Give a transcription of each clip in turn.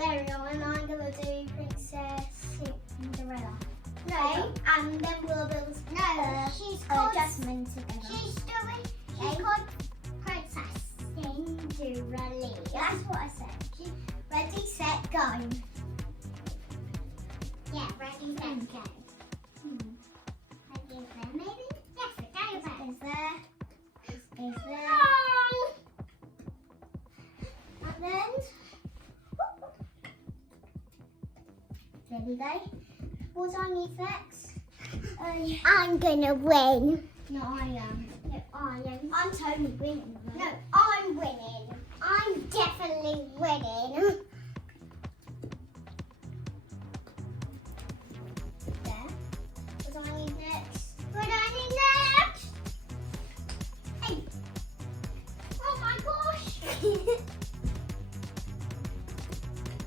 Ariel and I'm gonna do Princess Cinderella. No. Okay, and then we'll build She's called Jasmine together. She's called Princess Cinderella. That's what I said. Ready, set, go. Yeah, ready, set, go. Ready, set, maybe? Yes, it goes there. Goes there. Goes there. No! And then ready, go. What do I need next? I'm gonna win. No, I am. No, I am. I'm totally winning. No, I'm winning. I'm definitely winning. There. What do I need next? What do I need next? Hey. Oh my gosh.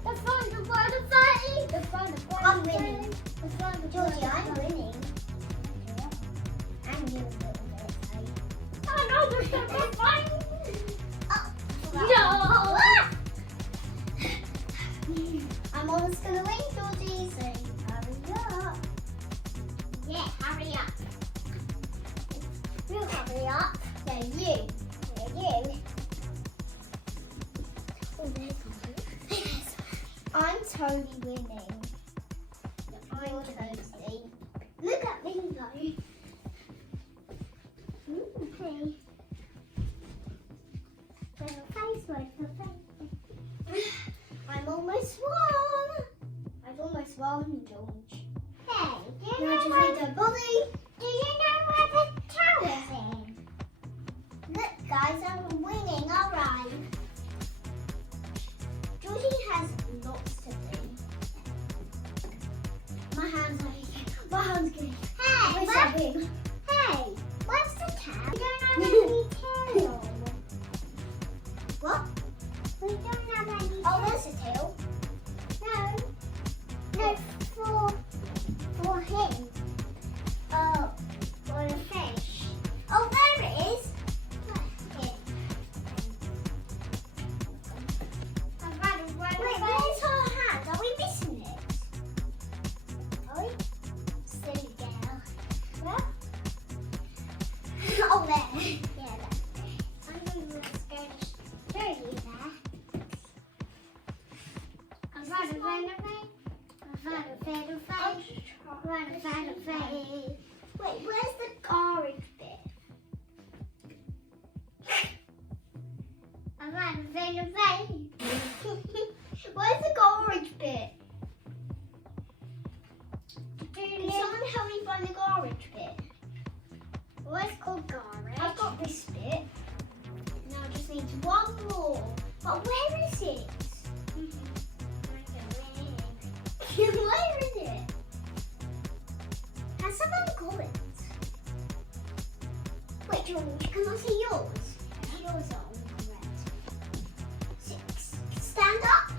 The front, the front, the front. The front, the front. I'm winning. The front, the Georgie, front. I'm winning. And you a little bit. Oh no, there's no fun. No. I'm almost gonna win, Georgie, so hurry up. Yeah, hurry up. You hurry up. So you. Oh, there's one. I'm totally winning. I'm totally. Look at me though. Okay. Where's the face? Where's the face? I'm almost won. I've almost won, George. Hey, do you Now I know just where need a body. Do you know where the tower's in? Look, guys, I'm winning. All right. Georgie has lots to do. My hands are going. Hey, Wish I win. hey, what's the tower? We don't have any tail. What? We don't have any Oh, there's a tail. No, for him. Oh, For the fish. oh, there it is. Here. I've got to run Wait, away. where's her hand? Are we missing it? Are we? Silly girl. Where? Oh, there. Yeah, that's it. I'm going to show you there. I've got to run away. I've got to run away. Wait, where's the orange bit? I've got to run away. Where's the orange bit? Can someone help me find the orange bit? What's called garage? I've got this bit. Now I just need one more. But where is it? Where is it? Has someone got it? Wait, George, can I see yours? Yours are all correct. 6. Stand up.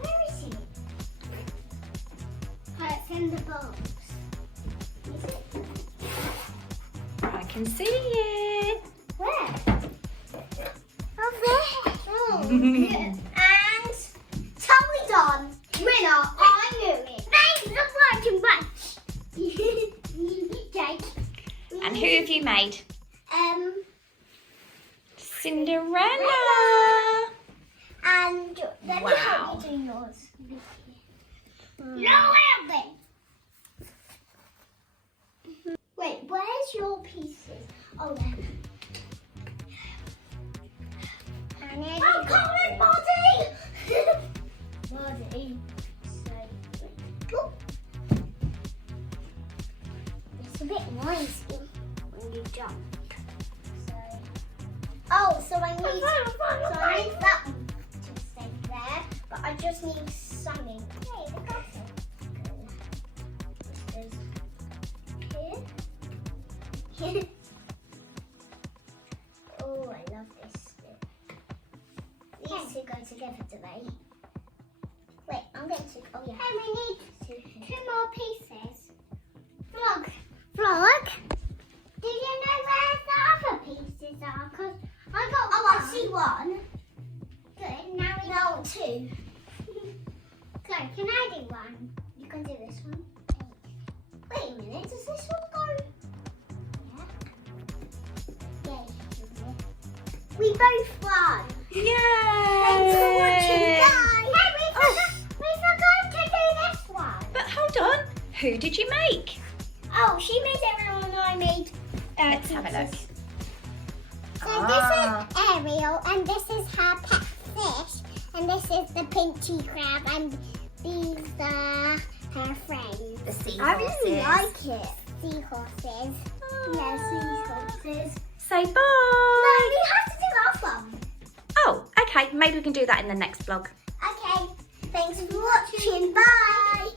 Where is it? It's in the box. Is it? I can see it. Where? Oh, there. Oh, yeah. And totally done. Winner, I knew it. Thanks for watching. Jake. And who have you made? Cinderella. And let me Wow. help you do yours. No, Elvin. Wait, where's your pieces? Oh, there. Oh, come on, body! Body. So, oh. It's a bit noisy when you jump. So, oh, so I need that one to stay there, but I just need something. Hey, the castle. This is here. Oh, I love this bit. These two go together today. Wait, I'm going to. Oh, yeah. And we need Two. 2 more pieces. Vlog. Do you know where the other pieces are? Because I got Oh, I see one. too. Okay, can I do one? You can do this one. Wait a minute, does this one go? Yeah. Yay. We both won. Thanks for watching, Yay! guys. Hey, we forgot to do this one. But hold on, who did you make? Oh, she made everyone and I made. Let's have a look. So Ah. this is Ariel, and this is her pet fish, and this is the pinchy crab, and these are her friends. The seahorses. I really like it. Seahorses. Yeah, seahorses. Say bye. No, we have to do our one. Oh, okay. Maybe we can do that in the next vlog. Okay. Thanks for watching. Bye.